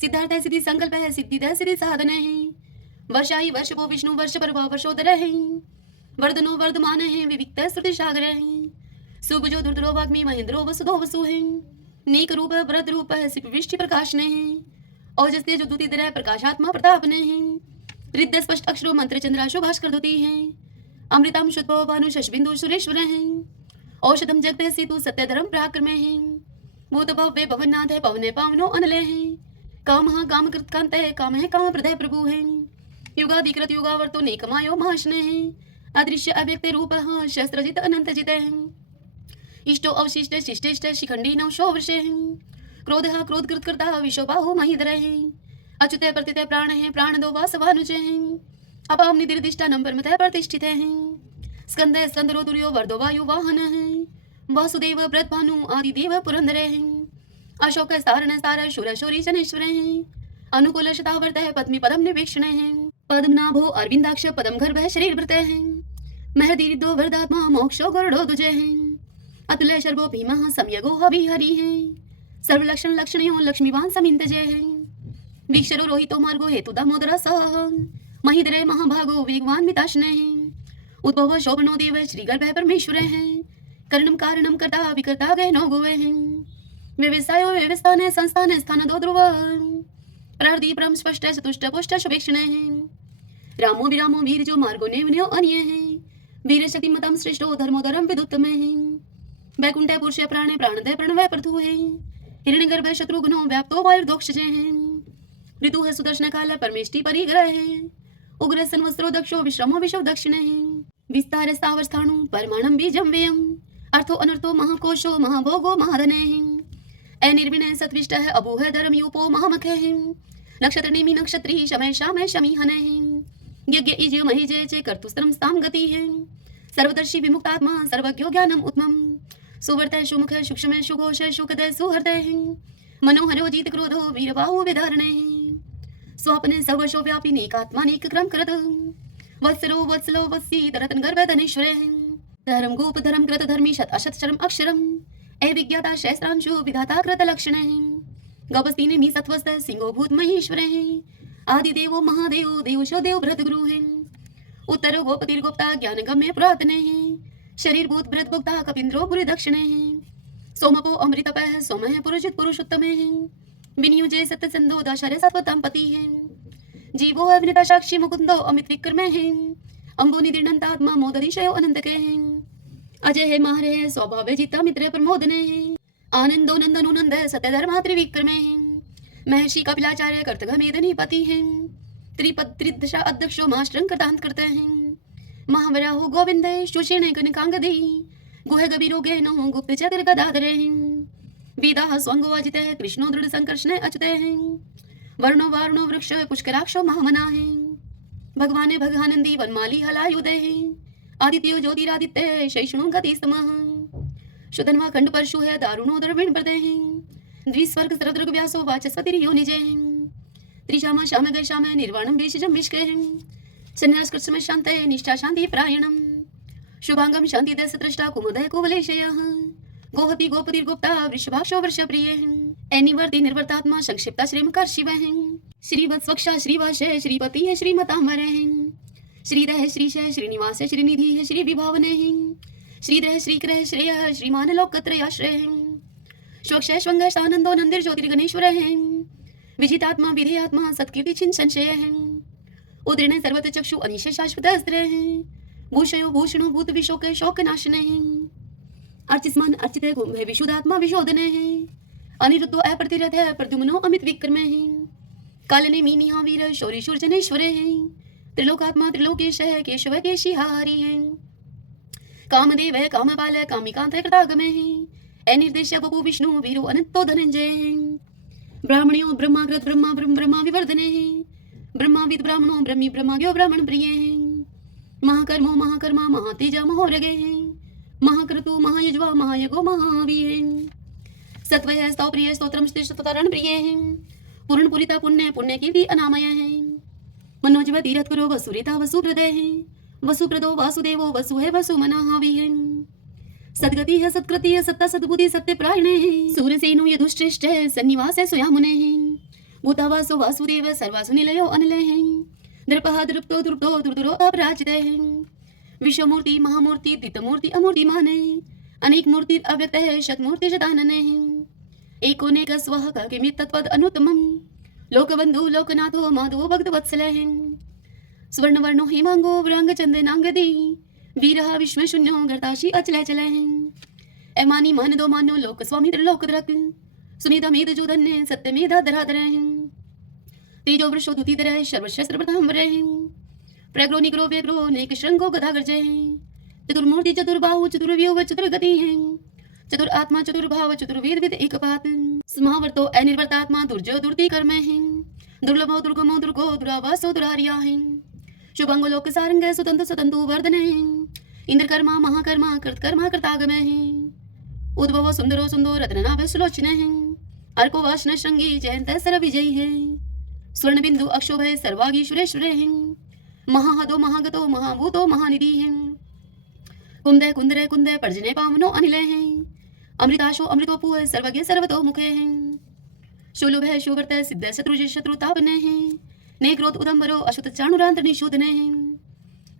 सिद्धार्थ है सिद्धि संकल्प है सिद्धिदय सिद्धि साधन है। वर्षाई वर्षभो विष्णु वर्ष पर वर्षोदर है, वर्धनो वर्धमान है विविक्त श्रुति सागर है। सुभजो दुर्धरो वाग्मी महेंद्रो वसुधो वसु है, नेक रूप व्रत रूप है सिपविष्टि प्रकाश ने है। ओजस्ते जो दूती दर प्रकाशात्मा प्रताप ने है, हृदय स्पष्ट अक्षरों मंत्र चंद्राशु भास्कर होती हैं। अमृतम शुद्ध भानु शशबिंदु सुरेश्वर हैं। औषधम जगत सेतु सत्य धर्म पराक्रम हैं। भूत भव्य भवनाथ है पवने पावनो अनले हैं। काम काम कृत कांत है काम है काम प्रदय प्रभु हैं। युगाधिकृत युगावर्तो नेकमायो महाशने हैं। अदृश्य अव्यक्त रूप शस्त्रजित अनंत जित हैं। इष्टो अवशिष्ट शिष्टिष्ट शिखंडी नवशो वर्षे हैं। क्रोध क्रोध कृत करता विश्वबाहु महिधर हैं। अच्युत प्रतित प्राण है प्राण दो वासवानुज हैं। अपाम निदिर्दिष्टा नंबर मत प्रतिष्ठित हैं। स्कंद स्कंदरो दुर्यो वर्दो वायु वाहन है। वासुदेव व्रत भानु आदि देव पुरंदर हैं। अशोक सारण सार शूर शौरी शनेश्वर हैं। अनुकूल शतावर्त है पद्मी पदम निवेक्षण हैं। पद्मनाभो अरविंदाक्ष पदम गर्भ शरीर भृत हैं। महदीरिदो वरदात्मा मोक्षो गरुडो दुजय हैं। अतुल शर्वो भीमः सम्यगो हरि हैं। सर्वलक्षण लक्षणयो लक्ष्मीवान समिंत जय हैं। वीक्षरो रोहितो मार्गो हेतु दामोदर सह। महिधरे महाभागो वेगवान मिताशने हैं। उद्भव शोभनो देव श्री गर्भ परमेश्वर हैं। कर्णम कारणम कर्ता विकर्ता गहनो गोवे हैं। व्यवसायो व्यवस्थान संस्थान स्थान दो ध्रुव। प्रार्दी परम स्पष्ट चतुष्ट पुष्ट शुभेक्षण हैं। रामो विरामो वीर जो मार्गो नेवन्यो अन्य हैं। वीर शक्ति मतम श्रेष्ठो धर्मो धर्म विदुत्तम हैं। वैकुंठ पुरुष प्राणे प्राणदय प्रणवय प्रथु हैं। हिरण्यगर्भ शत्रुघ्नो व्याप्तो वायुर्दोक्ष हैं। ऋतु है सुदर्शन काल परमेष्टि परिग्रह है। उग्र संवत्सरो दक्षो विश्रमो विश्व दक्षिण है। विस्तार स्थावर स्थाणु परमाणम बीजम व्ययम। अर्थो अनर्थो महाकोशो महाभोगो महाधन है। अनिर्विणय सत्विष्ट है अभू है धर्म यूपो महामख है। नक्षत्र नेमि नक्षत्री शमय शामय शमी हन है। यज्ञ इज महि जय कर्तुस्त्रम स्थाम गति है। सर्वदर्शी विमुक्तात्मा सर्वज्ञो ज्ञानम उत्तमम। सुवर्त सुमुख सूक्ष्म सुघोष सुखद सुहृदय है। मनोहरो जीत क्रोधो वीरबाहु विधारण है। स्वप्न सर्वशो व्यापी नेकात्मानेक क्रम करत। वत्सलो वत्सलो वत्सी दरतन गर्भ धनेश्वर है। धर्म गोप धर्म कृत धर्मी शत अशत शरम अक्षरम। ए विज्ञाता शस्त्रांशु विधाता कृत लक्षण है। गवस्ती ने मी सत्वस्त सिंहो भूत महेश्वर है। आदि देवो महादेव देवशो देव भ्रत गुरु है। उत्तर गोपतिर गुप्ता ज्ञान गम्य पुरातन है। शरीर भूत भ्रत भुक्ता कपिंद्रो पुरी दक्षिण है। सोमपो अमृतप है सोम है पुरुषित पुरुषोत्तम है। विनियोजय सत्य संदो दशहरे सत्वतम पति है। जीवो है विनिता साक्षी मुकुंदो अमित विक्रम है। अंबो निदिर्णंतात्मा मोदधिशयो अनंत के हैं। अजय है माहर है स्वभाव जीता मित्र प्रमोदन है। आनंदो नंदनो नंद सत्य धर्मा त्रिविक्रम है। महर्षि कपिलाचार्य कर्तघ मेदनी पति है। त्रिपद त्रिदशा अध्यक्षो मास्त्रं कृतांत करते हैं। महावराहो गोविंद सुषेण कनकांगदी। गुह गभीरो गहनो गुप्त चक्र गदाधर हैं। वेदा स्वंगो अजित है कृष्णो दृढ़ संकर्षण अच्युत हैं। वर्णो वारणो वृक्ष पुष्कराक्षो महामना है। भगवान भगानंदी वनमाली हलायुदय है। आदित्यो ज्योतिरादित्य शैष्णु गति समः। शुधन्वा खंड परशु है दारुणो द्रविण प्रदय है। द्विस्वर्ग सरदृग व्यासो वाचस्पति योनिजय है। त्रिशाम श्याम गय श्याम निर्वाणम भेषजम विष्क है। संन्यास कृष्ण शांत निष्ठा शांति प्रायणम। शुभांगम शांति दस दृष्टा कुमुदय कुवलेशयः। गोहति गोपति गुप्ता वृषभाक्षो वर्ष प्रिय हैं। निवर्ति निर्वर्तात्मा संक्षिप्ता श्रीमकर शिव हैं। श्रीवत्स्वक्षा श्रीवास है श्रीपति है श्रीमतांबर हैं। श्रीधर है श्रीश है श्रीनिवास है श्रीनिधि है श्री विभावन हैं। श्रीधर श्रीकर श्रेय श्रीमान लोकत्रयाश्रय हैं। स्वक्ष स्वंग आनंदो नंदिर ज्योतिर्गणेश्वर हैं। विजितात्मा विधेयात्मा सत्कीर्ति छिन्न संशय हैं। उदीर्ण सर्वत चक्षु अनिश शाश्वत अस्त्र हैं। भूषयो भूषणो भूत विशोक शोक नाशन हैं। अर्चिस्मान अर्चित कुंभ है विशुद्धात्मा विशोधन है। अनिरुद्धो अप्रतिरथ है प्रद्युम्नो अमित विक्रम है। कालने मीनी वीर शौरी शूर्जनेश्वर है। त्रिलोकात्मा त्रिलोकेश है केशव केशिहारी है। कामदेव है कामपाल कामिकांत कृतागम है। अनिर्देश्य बपु विष्णु वीरो अनंतो धनंजय है। ब्राह्मणियों ब्रह्माग्रत ब्रह्मा ब्रह्म ब्रह्मा विवर्धन है। ब्रह्माविद ब्राह्मणों ब्रह्मी ब्रह्माग्यो ब्राह्मण प्रिय है। महाकर्मो महाकर्मा महातेजा महोरगे हैं। महाक्रतु महायज्वा महायगो महावीर हैं। सत्वय स्तोप्रिय स्तोत्रम स्तोतरण प्रिय हैं। पूर्ण पुरिता पुण्य पुण्य कीर्ति अनामय हैं। मनोजव तीरथ करो वसुरिता वसुप्रदय हैं। वसुप्रदो वासुदेवो वसु है वसु मनाहावी हैं। सदगति है सत्कृति है सत्ता सद्बुद्धि सत्य प्रायण है। सूरसेनो यदुश्रेष्ठ है सन्निवास है स्वयामुने हैं। भूतावासो वासुदेव सर्वासु निलयो अनिलय हैं। दृपहा दृप्तो दृप्तो दुर्दुरो अपराजित हैं। विश्वमूर्ति महामूर्ति द्वितमूर्ति अमूर्तिमान है। अनेक मूर्ति अव्यक्त है शतमूर्ति शतानन है। एकोनेक स्वः किमित तत्पद अनुत्तमम्। लोकबंधु लोकनाथो माधवो भक्त वत्सल है। स्वर्णवर्णो हेमांगो व्रांग चंदनांगदी वीरहा विश्व शून्यो गर्ताशी अचल चल एमानी मान दो मानो लोक स्वामी त्रिलोक द्रक सुमेधा मेध जो धन्य सत्य मेधा धराधर तेजो वृषो दुतिधर सर्वशस्त्र प्रतांबर प्रग्रो निग्रो व्यग्रो नेक श्रृंगो गदा गर्ज चतुर्मूर्ति चतुर्बाहु चतुर्व्यूह चतुर्गति है चतुर आत्मा चतुर्भाव चतुर्वेद विद एक पात समावर्तो अनिर्वर्तात्मा दुर्जो दुर्ति कर्म है दुर्लभो दुर्गमो दुर्गो दुरावासो दुरारिया है शुभंगो लोक सारंग सुतंतु सुतंतु वर्धन है इंद्रकर्मा महाकर्मा कृतकर्मा कृतागम है उद्भवो सुंदरो सुंदो रत्ननाभ सुलोचन है अर्को वासना श्रृंगी जयंत सर विजयी है स्वर्ण बिंदु अक्षोभ है सर्वागीश्वरेश्वर है महाहदो महागतो महाभूतो महानिधि है कुंदय कुंदरय कुंदय पर्जने पावनो अनिल है अमृताशो अमृतोपु है सर्वज्ञ सर्वतो मुखे है शूलुभ है शुवर्त सिद्ध शत्रु शत्रुतापन है नेक्रोत उदंबरो अशुत चाणुरांत निशोधन है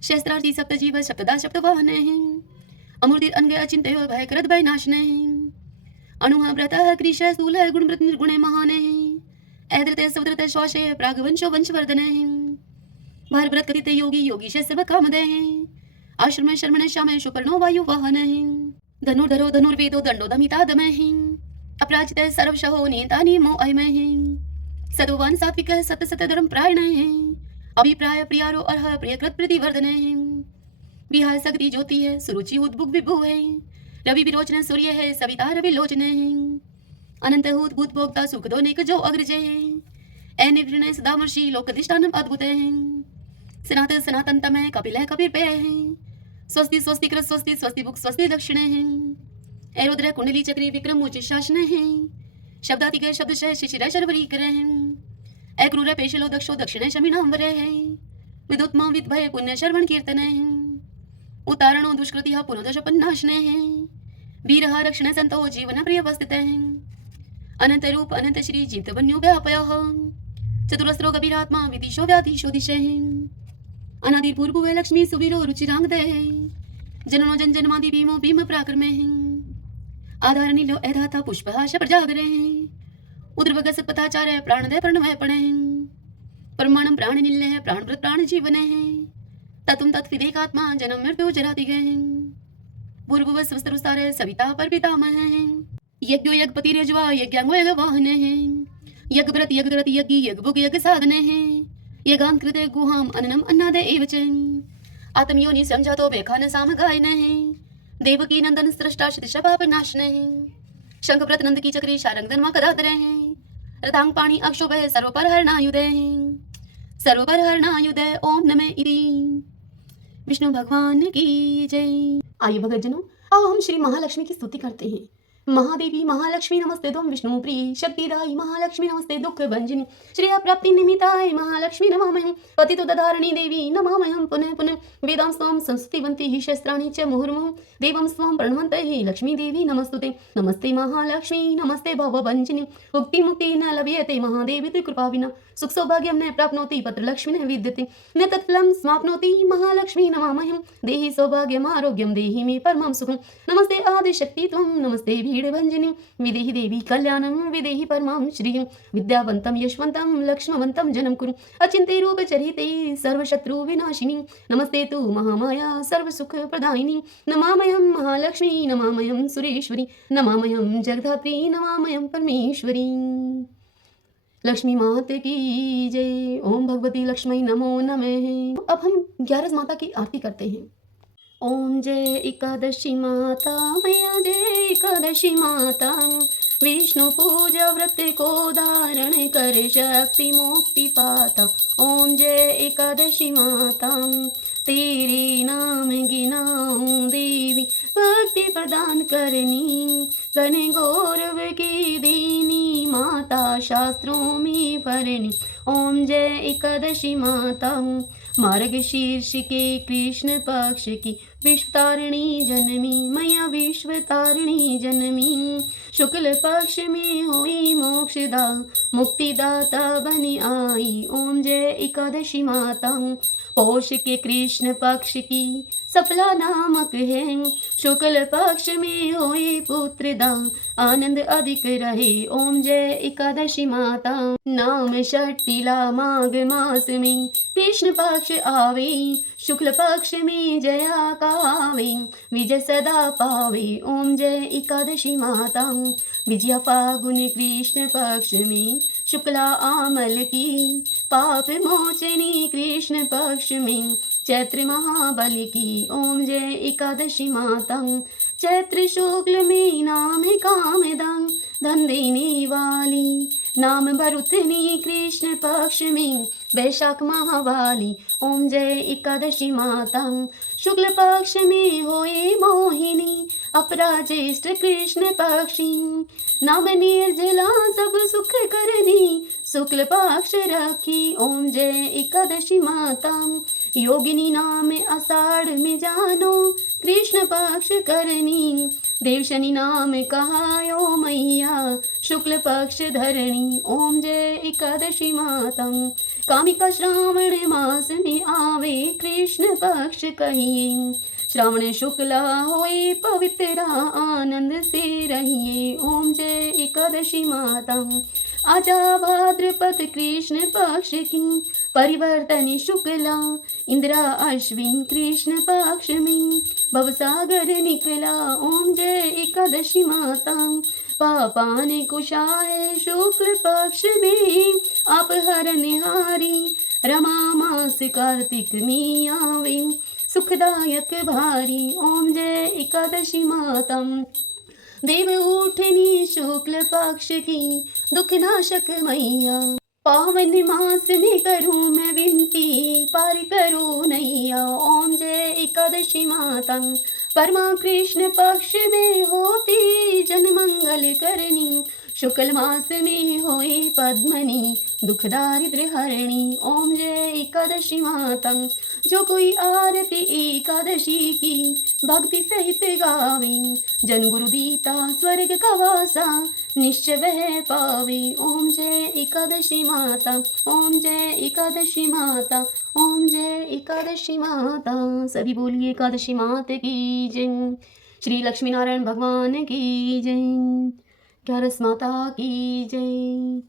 शस्त्रार्थी सप्त जीव सप्तदा सप्त वाहन है अमूर्ति अनग अचिंत्य भय करत भय नाशन है अणुह व्रत कृष स्थूल गुण निर्गुण महान है ऐद्रत सवद्रत श्वास प्रागवंशो वंशवर्धन है भार व्रत कथित योगी योगी सर्व कामदय है आश्रम शर्मण श्याम सुपर्णो वायु वाहन है धनुर्धरो धनुर्वेदो दंडो दमिता दम है अपराजित सर्वशहो नियंता नियमो अयम है सदोवान सात्विक सत सत धर्म प्रायण है अभिप्राय प्रियारो अर्ह प्रियकृत प्रतिवर्धन है विहार सगति ज्योति है सुरुचि उद्भुक विभु है रवि विरोचन सूर्य है सविता रवि लोचन है अनंत हूत भूत भोक्ता सुख दोनिक जो अग्रज है अनिर्णय सदामर्षि लोकधिष्ठानम अद्भुत है सनातन सनातन तम है कपिल है कबीर पे है स्वस्ति स्वस्ति कृत स्वस्ति स्वस्ति भुक स्वस्ति दक्षिण है रुद्र कुंडली चक्री विक्रम उच्च शासन है शब्दातिक शब्द शिशिर शर्वरी कर क्रूर पेशलो दक्षो दक्षिण शमीनांबर है विदुत्मा विद्भय पुण्य शर्वण कीर्तन है उतारणो दुष्कृति पुनोदशपन्नाशन है वीरहा रक्षण संतो जीवन प्रिय वस्थित है अनंत रूप अनंत श्री जीत वन्यो व्यापय चतुरस्रो गभीरात्मा विदिशो व्याधीशो दिशे अनादि पूर्व है लक्ष्मी सुवीरो रुचिरांगद है जननो जन जन्मादि भीमो भीम पराक्रम है आधार नीलो ऐधाता पुष्पहाश प्रजागर है उद्रवग सत्पथाचार्य प्राणदय प्रणमय पण है परमाणम प्राण निल्य है प्राणव्रत प्राण जीवन है तत्म तत्विदेकात्मा जन्म मृत्यु जराति गए पूर्व स्वस्तर सविता पर पितामह है यज्ञो यज्ञपति रेजवा यज्ञांगो यज्ञ वाहन है यज्ञ व्रत यज्ञ ग्रत यज्ञ यज्ञ भुग यज्ञ साधन है यज्ञां कृते गुहाम अन्नम अन्नाद एव च आत्मयोनि संजातो वेखान साम गायन है देवकी नंदन सृष्टा शिक्षा पाप नाशन है शंखव्रत नंद की चक्री शारंगधन मा कदातर है रथांग पाणी अक्षोभ है सर्वपर हरणायुधय है सर्वपर हरणायुधय ओम नमः इति विष्णु भगवान की जय। आइए भगतजनों, आओ हम श्री महालक्ष्मी की स्तुति करते हैं। महादेवी महालक्ष्मी नमस्ते तुम विष्णु प्रिय शक्तिदायी महालक्ष्मी नमस्ते दुख भंजनी श्रेय प्राप्ति निमित्ताय महालक्ष्मी नमामहं पतितो दधारिणी देवी नमामहं पुनः पुनः वेदां स्वां संस्कृतिवन्ति हि शस्त्राणि च मुहुर्मुहुः देवं स्वां प्रणमन्ते हि लक्ष्मी देवी नमस्तुते नमस्ते महालक्ष्मी नमस्ते भवभञ्जनी मुक्ति मुक्ति न लभ्यते महादेवी तु कृपा विना सुख सौभाग्यं न प्राप्नोति पत्र लक्ष्मी न विद्यते न तत्फलं समाप्नोति महालक्ष्मी नमामहं देहि सौभाग्यम् आरोग्यं देहि मे परमं सुखं नमस्ते आदिशक्ति त्वं नमस्ते भीडभञ्जनी विदेहि देवी कल्याणं विदेहि परमां श्रियं विद्यावन्तं यशवन्तं लक्ष्मवन्तं जनं कुरु अचिन्त्य रूपचरिते सर्वशत्रु विनाशिनी नमस्ते तु महामाया सर्वसुखप्रदायिनी नमामयं महालक्ष्मी नमामयं सुरेश्वरी नमामयं जगधात्री नमामयं परमेश्वरी। लक्ष्मी माता की जय। ओम भगवती लक्ष्मी नमो नमः। अब हम 11 माता की आरती करते हैं। ओम जय एकादशी माता मैया जय एकादशी माता विष्णु पूजा व्रत को धारण कर शक्ति मुक्ति पाता। ओम जय एकादशी माता तेरे नाम गिनाऊं देवी भक्ति प्रदान करनी घन गौरव की देनी माता शास्त्रों में भरनी। ओम जय एकादशी माता मार्ग शीर्ष के कृष्ण पक्ष की विश्वतारिणी जनमी मैया विश्वतारिणी जनमी शुक्ल पक्ष में हुई मोक्षदा मुक्तिदाता बनी आई। ओम जय एकादशी माता पौष के कृष्ण पक्ष की सफला नामक है शुक्ल पक्ष में हुई पुत्रदा आनंद अधिक रहे। ओम जय एकादशी माता नाम षष्ठीला माघ मास में कृष्ण पक्ष आवे, शुक्ल पक्ष में जया गावे, विजय सदा पावे, ओम जय एकादशी माता। विजया फागुन कृष्ण पक्ष में, शुक्ला आमल की, पाप मोचनी कृष्ण पक्ष में, चैत्र महाबल की, ओम जय एकादशी माता। चैत्र शुक्ल में नाम है कामदं, धन देने वाली, नाम भरुतनी कृष्ण पक्ष में, वैशाख महावाली, ओम जय एकादशी माता। शुक्ल पक्ष में होए मोहिनी, अपराजेष्ठ कृष्ण पक्षी, नाम निर्जला सब सुख करनी, शुक्ल पक्ष रखी, ओम जय एकादशी माता। योगिनी नाम आषाढ़ में जानो, कृष्ण पक्ष करनी, देवशनि नाम कहायो मैया, शुक्ल पक्ष धरणी, ओम जय एकादशी माता। कामिका श्रावण मास में आवे, कृष्ण पक्ष कहिए, श्रावण शुक्ला होए पवित्र, आनंद से रहिए, ओम जय एकादशी माता। आजा भाद्रपद कृष्ण पक्ष की, परिवर्तन शुक्ला, इंद्रा अश्विन कृष्ण पक्ष में, भवसागर निकला, ओम जय एकादशी माता। पापान कुशाय शुक्ल पक्ष में, आप हरनिहारी, रमा मास कार्तिक में आवे, सुखदायक भारी, ओम जय एकादशी माता। देव उठनी शुक्ल पक्ष की, दुख नाशक मैया, पावन मास में करूं मैं विनती, पार करो नैया, ओम जय एकादशी माता। परमा कृष्ण पक्ष में होती, जन मंगल करनी, शुक्ल मास में होए पद्मनी, दुख दारिद्र्य हरणी, ओम जय एकादशी माता। जो कोई आरती एकादशी की, भक्ति सहित गावे, जन गुरु दीता स्वर्ग का वासा, निश्चय वह पावे, ओम जय एकादशी माता, ओम जय एकादशी माता, ओम जय एकादशी माता। सभी बोलिए एकादशी माता की जय। श्री लक्ष्मी नारायण भगवान की जय। 11 माता की जय।